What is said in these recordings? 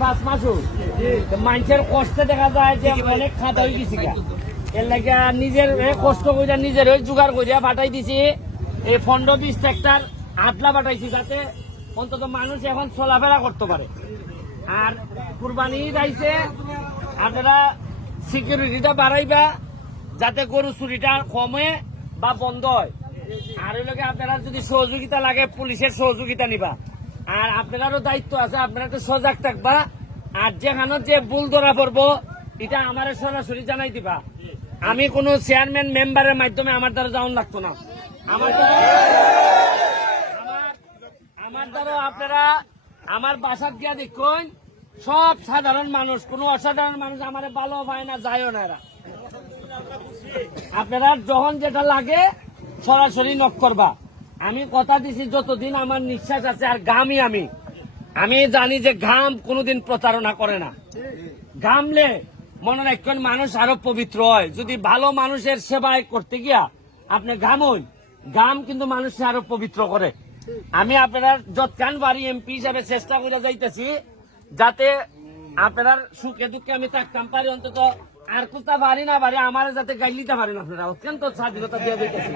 4-5 মাসও মানুষের কষ্টে দেখা যায় যে অনেক খাতা হয়ে গেছি এর লাগে নিজের কষ্ট করে নিজের জোগাড় করিয়া পাঠাই দিছি এই 15-20 ট্রাক্টর আটলা পাঠাইছি যাতে অন্তত মানুষ এখন চলাফেরা করতে পারে। আর কুরবানি ঈদ আইছে, আপনারা সিকিউরিটিটা বাড়াইবা যাতে গরু চুরিটা কমে বা বন্ধ হয়। আর ওই লোকে আপনারা যদি সহযোগিতা লাগে পুলিশের সহযোগিতা নিবা। আর আপনারারও দায়িত্ব আছে, আপনারা তো সজাগ থাকবা। আর যেখানে যে ভুল ধরা পড়বো এটা আমার সরাসরি জানাই দিবা। আমি কোনো চেয়ারম্যান মেম্বারের মাধ্যমে আমার দ্বারা যাওয়ান লাগতো না। আমার দ্বারা আপনারা আমার বাসার গিয়া দেখুন, সব সাধারণ মানুষ, কোনো অসাধারণ মানুষ আমার ভালো পায় না, যায়ও না। এরা আপনারা যখন যেটা লাগে সরাসরি নক করবা। আমি কথা দিছি যতদিন আমার নিঃশ্বাস আছে আর ঘামই আমি জানি যে ঘাম কোনোদিন প্রতারণা করে না। ঘামলে মনে রাখবেন মানুষ আরো পবিত্র হয়। যদি ভালো মানুষের সেবায় করতে গিয়া আপনি ঘামই, ঘাম কিন্তু মানুষকে আরো পবিত্র করে। আমি আপনার যৎকান বাড়ি এমপি হিসাবে চেষ্টা করে যাইতেছি যাতে আপনার সুখে দুঃখে আমি থাকতাম পারি। অন্তত আর কোথা বাড়ি না বাড়ি আমার যাতে গাইল দিতে পারেন আপনারা, অত্যন্ত স্বাধীনতা দিয়ে দিতেছি।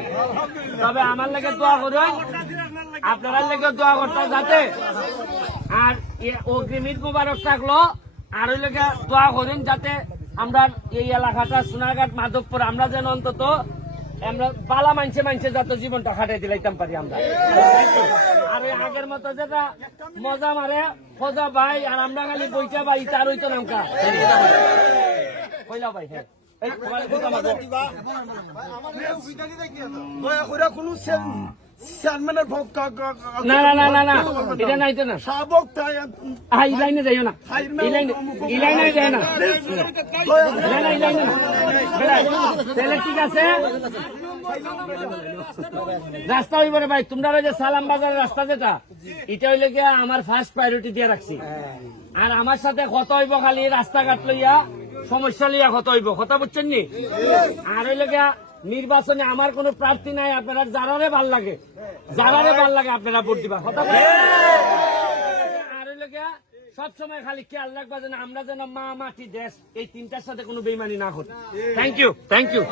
তবে আমার লেগে দোয়া করুন, আপনার লেগে দোয়া করতে যাতে। আর অগ্রিম ঈদ মুবারক থাকলো। আর ওই লেগে দোয়া করেন যাতে আমরা এই এলাকাটা সোনারঘাট মাধবপুর আমরা যেন অন্তত আমরা বালা মানছে যাতে জীবনটা খাটাই দিলাইতাম পারি আমরা। আর আগের মতো যেটা মজা মারে ফজা ভাই আর আমরা খালি বইটা ভাই তার হইতো নামকা কইলা ভাই। হ্যাঁ না না না না না এটা না এটা না এই লাইনে যাইও না, এই লাইনে যায় না, এই লাইনে না। তাহলে ঠিক আছে, রাস্তা হইব রে ভাই। তোমরা যে সালাম বাজারের রাস্তা যেটা এটা হইলে গিয়া আমার ফার্স্ট প্রায়োরিটি দিয়ে রাখছি। আর আমার সাথে কত হইব খালি রাস্তাঘাট লইয়া সমস্যা লইয়া কত হইব, কথা বুঝছেন নি? আর হইলে গিয়া নির্বাচনে আমার কোন প্রার্থী নাই, আপনারা যারারে ভাল লাগে আপনারা ভোট দিবা, কথা বলেন। আর হইলে গিয়া সবসময় খালি খেয়াল রাখবা যেন আমরা যেন মা মাটি দেশ এই তিনটার সাথে কোনো বেইমানি না করি। Thank you, thank you.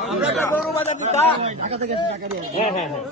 হ্যাঁ হ্যাঁ হ্যাঁ।